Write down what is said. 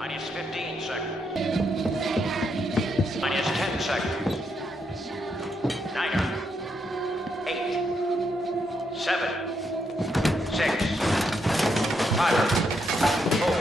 Minus 15 seconds. Minus 10 seconds. 9, 8, 7, 6, 5, 4,